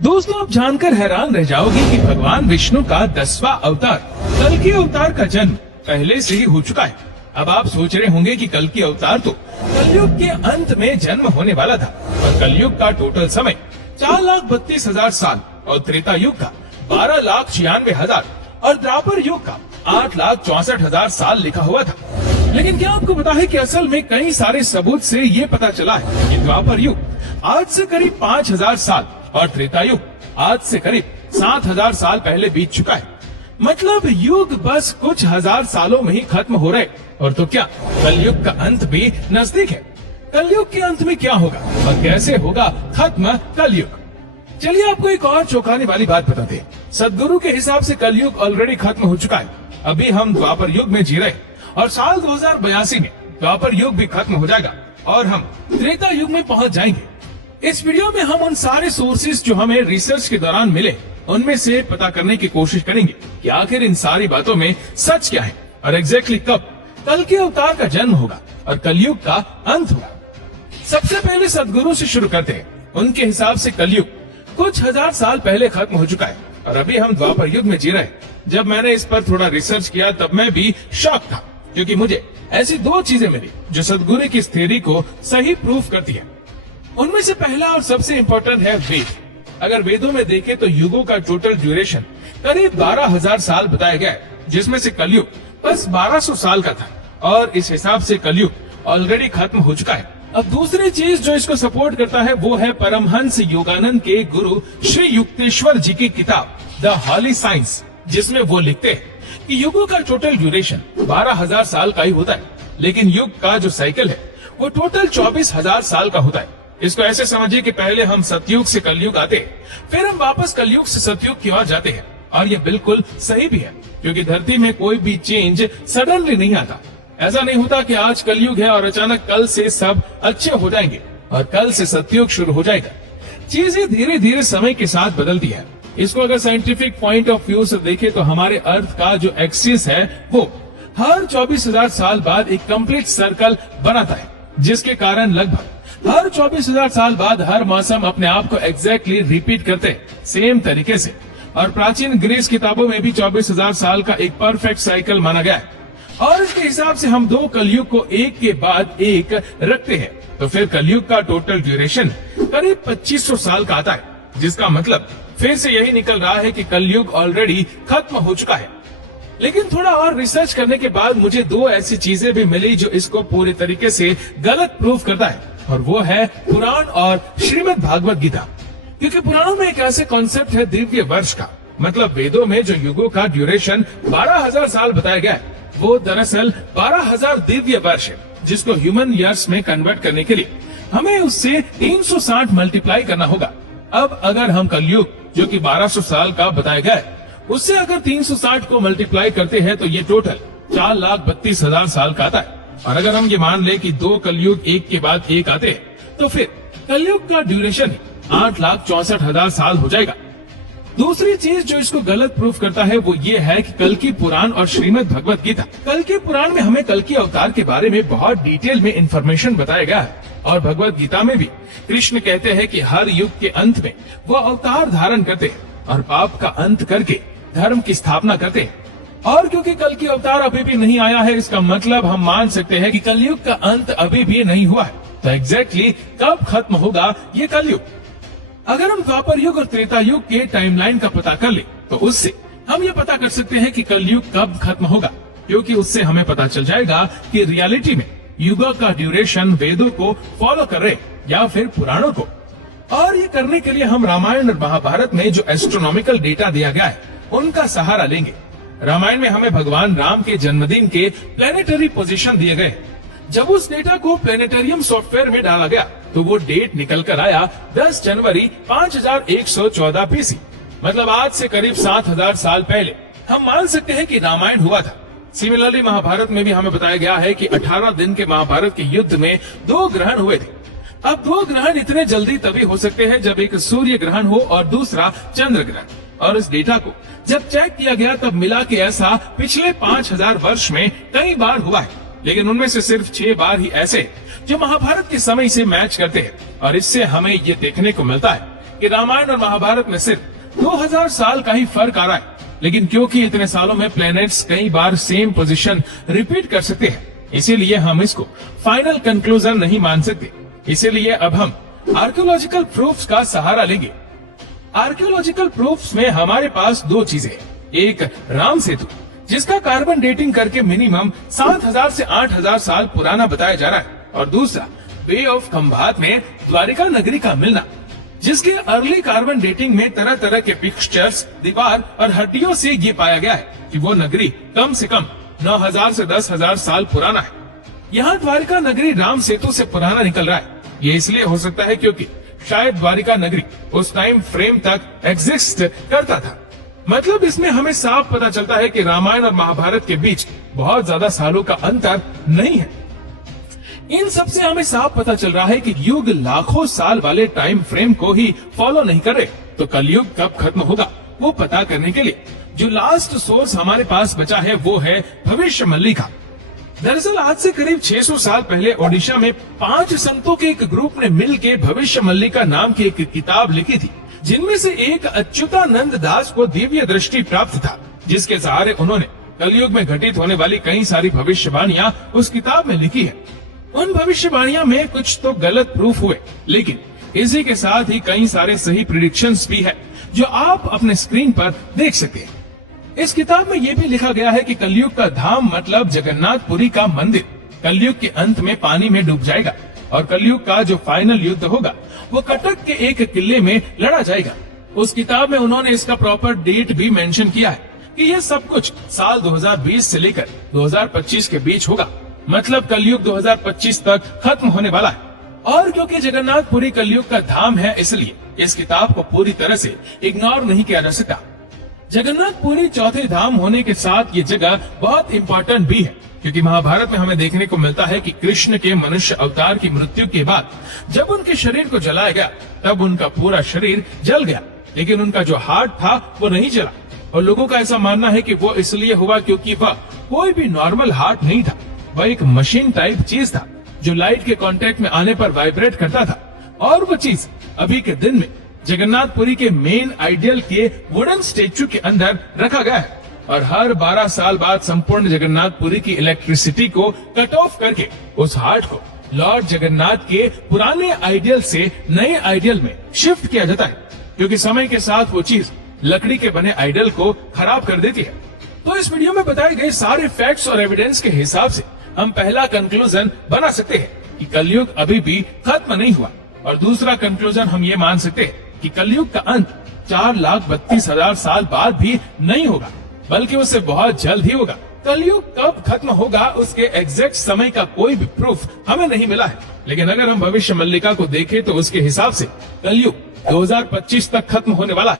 दोस्तों, आप जानकर हैरान रह जाओगे कि भगवान विष्णु का 10वां अवतार कल्कि अवतार का जन्म पहले से ही हो चुका है। अब आप सोच रहे होंगे कि कल्कि अवतार तो कलयुग के अंत में जन्म होने वाला था और कलयुग का टोटल समय 4,32,000 साल और त्रेता युग का 12,96,000 और द्वापर युग का 8,64,000 साल लिखा हुआ था। लेकिन क्या आपको पता है कि असल में कई सारे सबूत से ये पता चला है कि द्वापर युग आज से करीब 5,000 साल और त्रेता युग आज से करीब 7,000 साल पहले बीत चुका है। मतलब युग बस कुछ हजार सालों में ही खत्म हो रहे। और तो क्या, कलयुग का अंत भी नजदीक है। कलयुग के अंत में क्या होगा और कैसे होगा खत्म कलयुग, चलिए आपको एक और चौंकाने वाली बात बताते हैं। सदगुरु के हिसाब से कलयुग ऑलरेडी खत्म हो चुका है। अभी हम द्वापर युग में जी रहे और साल 2082 में द्वापर युग भी खत्म हो जाएगा और हम त्रेता युग में पहुंच जाएंगे। इस वीडियो में हम उन सारे सोर्सेज जो हमें रिसर्च के दौरान मिले उनमें से पता करने की कोशिश करेंगे कि आखिर इन सारी बातों में सच क्या है और एग्जैक्टली कब कल्कि अवतार का जन्म होगा और कलयुग का अंत होगा। सबसे पहले सदगुरु से शुरू करते हैं। उनके हिसाब से कलयुग कुछ हजार साल पहले खत्म हो चुका है और अभी हम द्वापर युग में जी रहे हैं। जब मैंने इस पर थोड़ा रिसर्च किया तब मैं भी शॉक था, क्योंकि मुझे ऐसी दो चीजें मिली जो सदगुरु की इस थ्योरी को सही प्रूफ करती है। उनमें से पहला और सबसे इम्पोर्टेंट है वेद। अगर वेदों में देखें तो युगों का टोटल ड्यूरेशन करीब 12,000 साल बताया गया है, जिसमें से कलयुग बस 1,200 साल का था और इस हिसाब से कलयुग ऑलरेडी खत्म हो चुका है। अब दूसरी चीज जो इसको सपोर्ट करता है वो है परमहंस योगानंद के गुरु श्री युक्तेश्वर जी की किताब द हॉली साइंस, जिसमें वो लिखते हैं कि युगों का टोटल ड्यूरेशन 12,000 साल का ही होता है, लेकिन युग का जो साइकिल है वो टोटल 24,000 साल का होता है। इसको ऐसे समझिए कि पहले हम सतयुग से कलयुग आते, फिर हम वापस कलयुग से सतयुग की ओर जाते हैं। और ये बिल्कुल सही भी है, क्योंकि धरती में कोई भी चेंज सडनली नहीं आता। ऐसा नहीं होता कि आज कलयुग है और अचानक कल से सब अच्छे हो जाएंगे और कल से सतयुग शुरू हो जाएगा। चीजें धीरे धीरे समय के साथ बदलती है। इसको अगर साइंटिफिक पॉइंट ऑफ व्यू से देखें तो हमारे अर्थ का जो एक्सिस है वो हर 24,000 साल बाद एक कंप्लीट सर्कल बनाता है, जिसके कारण लगभग हर 24,000 साल बाद हर मौसम अपने आप को एग्जैक्टली रिपीट करते सेम तरीके से। और प्राचीन ग्रीस किताबों में भी 24,000 साल का एक परफेक्ट साइकिल माना गया है। और इसके हिसाब से हम दो कलयुग को एक के बाद एक रखते हैं तो फिर कलयुग का टोटल ड्यूरेशन करीब 2,500 साल का आता है, जिसका मतलब फिर से यही निकल रहा है कि कलयुग ऑलरेडी खत्म हो चुका है। लेकिन थोड़ा और रिसर्च करने के बाद मुझे दो ऐसी चीजें भी मिली जो इसको पूरे तरीके से गलत प्रूफ करता है, और वो है पुराण और श्रीमद् भागवत गीता। क्योंकि पुराणों में एक ऐसे कॉन्सेप्ट है दिव्य वर्ष का, मतलब वेदों में जो युगों का ड्यूरेशन 12,000 साल बताया गया है वो दरअसल 12,000 दिव्य वर्ष है, जिसको ह्यूमन ईयर्स में कन्वर्ट करने के लिए हमें उससे 360 मल्टीप्लाई करना होगा। अब अगर हम कलयुग जो कि 1,200 साल का बताया गया है उससे अगर 360 को मल्टीप्लाई करते हैं तो ये टोटल 4,32,000 साल का आता है। और अगर हम ये मान ले कि दो कलयुग एक के बाद एक आते हैं तो फिर कलयुग का ड्यूरेशन 8,64,000 साल हो जाएगा। दूसरी चीज जो इसको गलत प्रूफ करता है वो ये है कि कल्कि पुराण और श्रीमद् भगवत गीता। कल्कि पुराण में हमें कल्कि अवतार के बारे में बहुत डिटेल में इंफॉर्मेशन बताया गया है और भगवत गीता में भी कृष्ण कहते हैं कि हर युग के अंत में वो अवतार धारण करते हैं और पाप का अंत करके धर्म की स्थापना करते हैं। और क्योंकि कल्कि अवतार अभी भी नहीं आया है, इसका मतलब हम मान सकते हैं कि कलयुग का अंत अभी भी नहीं हुआ है। तो एग्जैक्टली कब खत्म होगा ये कलयुग? अगर हम द्वापर युग और त्रेता युग के टाइमलाइन का पता कर ले तो उससे हम ये पता कर सकते हैं कि कलयुग कब खत्म होगा, क्योंकि उससे हमें पता चल जाएगा कि रियलिटी में युगों का ड्यूरेशन वेदों को फॉलो कर रहे या फिर पुराणों को। और ये करने के लिए हम रामायण और महाभारत में जो एस्ट्रोनॉमिकल डेटा दिया गया है उनका सहारा लेंगे। रामायण में हमें भगवान राम के जन्मदिन के प्लेनेटरी पोजीशन दिए गए। जब उस डेटा को प्लेनेटरियम सॉफ्टवेयर में डाला गया तो वो डेट निकल कर आया 10 जनवरी 5114 BC, मतलब आज से करीब 7,000 साल पहले। हम मान सकते हैं कि रामायण हुआ था। सिमिलरली महाभारत में भी हमें बताया गया है कि 18 दिन के महाभारत के युद्ध में 2 ग्रहण हुए थे। अब 2 ग्रहण इतने जल्दी तभी हो सकते हैं जब एक सूर्य ग्रहण हो और दूसरा चंद्र ग्रहण। और इस डेटा को जब चेक किया गया तब मिला कि ऐसा पिछले 5,000 वर्ष में कई बार हुआ है, लेकिन उनमें से सिर्फ 6 बार ही ऐसे जो महाभारत के समय से मैच करते हैं। और इससे हमें ये देखने को मिलता है कि रामायण और महाभारत में सिर्फ 2000 साल का ही फर्क आ रहा है, लेकिन क्योंकि इतने सालों में प्लैनेट्स कई बार सेम पोजीशन रिपीट कर सकते हैं, इसीलिए हम इसको फाइनल कंक्लूजन नहीं मान सकते। इसीलिए अब हम आर्कियोलॉजिकल प्रूफ्स का सहारा लेंगे। आर्कियोलॉजिकल प्रूफ्स में हमारे पास दो चीजें हैं। एक राम सेतु, जिसका कार्बन डेटिंग करके मिनिमम 7000 से 8000 साल पुराना बताया जा रहा है, और दूसरा बे ऑफ खंभात में द्वारिका नगरी का मिलना, जिसके अर्ली कार्बन डेटिंग में तरह तरह के पिक्चर्स, दीवार और हड्डियों से ये पाया गया है कि वो नगरी कम से कम 9000 से 10000 साल पुराना है। यहाँ द्वारिका नगरी राम सेतु से पुराना निकल रहा है। ये इसलिए हो सकता है क्योंकि शायद द्वारिका नगरी उस टाइम फ्रेम तक एग्जिस्ट करता था। मतलब इसमें हमें साफ पता चलता है कि रामायण और महाभारत के बीच बहुत ज्यादा सालों का अंतर नहीं है। इन सब से हमें साफ पता चल रहा है कि युग लाखों साल वाले टाइम फ्रेम को ही फॉलो नहीं कर रहे। तो कलयुग कब खत्म होगा वो पता करने के लिए जो लास्ट सोर्स हमारे पास बचा है वो है भविष्य मल्लिका। दरअसल आज से करीब 600 साल पहले ओडिशा में 5 संतों के एक ग्रुप ने मिलकर भविष्य मल्लिका नाम की एक किताब लिखी थी, जिनमें से एक अच्युतानंद दास को दिव्य दृष्टि प्राप्त था, जिसके सहारे उन्होंने कलयुग में घटित होने वाली कई सारी भविष्यवाणियां उस किताब में लिखी है। उन भविष्यवाणियों में कुछ तो गलत प्रूफ हुए, लेकिन इसी के साथ ही कई सारे सही प्रिडिक्शंस भी है जो आप अपने स्क्रीन पर देख सकते हैं। इस किताब में यह भी लिखा गया है कि कलयुग का धाम मतलब जगन्नाथपुरी का मंदिर कलयुग के अंत में पानी में डूब जाएगा, और कलयुग का जो फाइनल युद्ध होगा वो कटक के एक किले में लड़ा जाएगा। उस किताब में उन्होंने इसका प्रॉपर डेट भी मेंशन किया है कि यह सब कुछ साल 2020 से लेकर 2025 के बीच होगा। मतलब कलयुग 2025 तक खत्म होने वाला है। और क्योंकि जगन्नाथपुरी कलयुग का धाम है, इसलिए इस किताब को पूरी तरह से इग्नोर नहीं किया जा सकता। जगन्नाथपुरी चौथे धाम होने के साथ ये जगह बहुत इम्पोर्टेंट भी है, क्योंकि महाभारत में हमें देखने को मिलता है कि कृष्ण के मनुष्य अवतार की मृत्यु के बाद जब उनके शरीर को जलाया गया तब उनका पूरा शरीर जल गया, लेकिन उनका जो हार्ट था वो नहीं जला। और लोगों का ऐसा मानना है कि वो इसलिए हुआ क्योंकि वह कोई भी नॉर्मल हार्ट नहीं था, वह एक मशीन टाइप चीज था जो लाइट के कांटेक्ट में आने पर वाइब्रेट करता था। और वो चीज अभी के दिन में जगन्नाथपुरी के मेन आइडियल के वुडन स्टेचू के अंदर रखा गया है, और हर 12 साल बाद संपूर्ण जगन्नाथपुरी की इलेक्ट्रिसिटी को कट ऑफ करके उस हार्ट को लॉर्ड जगन्नाथ के पुराने आइडियल से नए आइडियल में शिफ्ट किया जाता है, क्योंकि समय के साथ वो चीज लकड़ी के बने आइडियल को खराब कर देती है। तो इस वीडियो में बताए गए सारे फैक्ट्स और एविडेंस के हिसाब से हम पहला कंक्लूजन बना सकते हैं कि कलयुग अभी भी खत्म नहीं हुआ, और दूसरा कंक्लूजन हम ये मान सकते हैं कि कलयुग का अंत 4,32,000 साल बाद भी नहीं होगा, बल्कि उससे बहुत जल्द ही होगा। कलयुग कब खत्म होगा उसके एग्जैक्ट समय का कोई भी प्रूफ हमें नहीं मिला है, लेकिन अगर हम भविष्य मल्लिका को देखें तो उसके हिसाब से कलयुग 2025 तक खत्म होने वाला है।